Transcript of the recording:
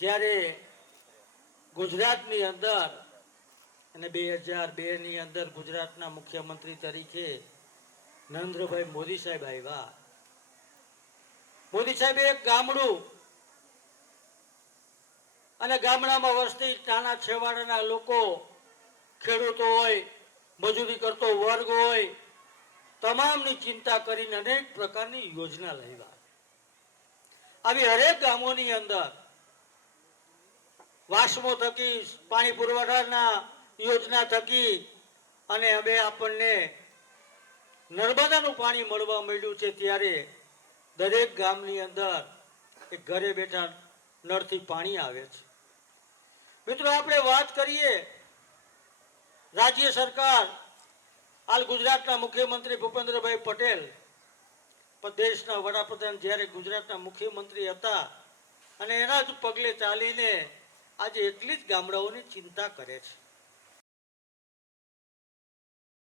જ્યારે ગુજરાતની અંદર અને 2002 ની અંદર ગુજરાતના મુખ્યમંત્રી તરીકે નરેન્દ્રભાઈ મોદી સાહેબ આવ્યા. મોદી સાહેબે એક ગામડું અને ગામડામાં વસતી નાના છેવાડાના લોકો, ખેડૂતો હોય, મજૂરી કરતો વર્ગ હોય, તમામની ચિંતા કરીને અનેક પ્રકારની યોજના લાવ્યા. આવી હરેક ગામોની અંદર વાસ્મો થકી, પાણી પુરવઠાના યોજના થકી અને હવે આપણને નર્મદાનું પાણી મળવા માંડ્યું છે. ત્યારે દરેક ગામની અંદર એક ઘરે બેઠા નળથી પાણી આવે છે. મિત્રો, આપણે વાત કરીએ રાજ્ય સરકાર, હાલ ગુજરાતના મુખ્યમંત્રી ભૂપેન્દ્રભાઈ પટેલ, દેશના વડાપ્રધાન જ્યારે ગુજરાતના મુખ્યમંત્રી હતા અને એના જ પગલે ચાલીને આજે એટલી જ ગામડાઓની ચિંતા કરે છે.